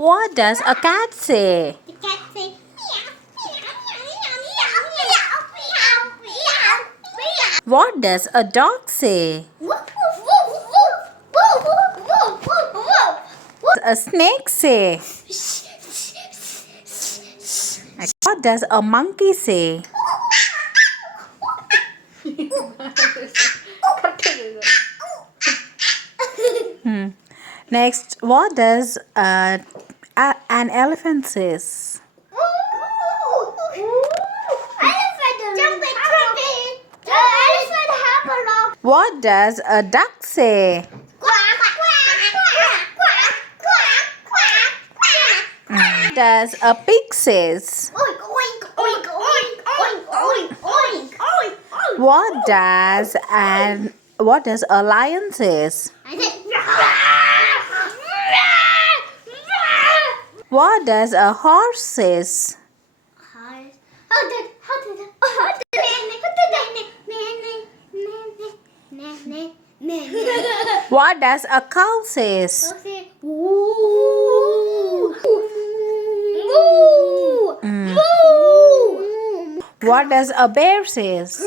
What does a cat say? The cat say meow, meow, meow, meow, meow, meow, meow. What does a dog say? Woof, woof, woof, woof, woof, woof, woof, woof. What does a snake say? What does a monkey say? Next, what does an elephant says? What does a duck say? What does a pig says? What does a lion says? What does a horse says? What does a cow says? What does a bear says?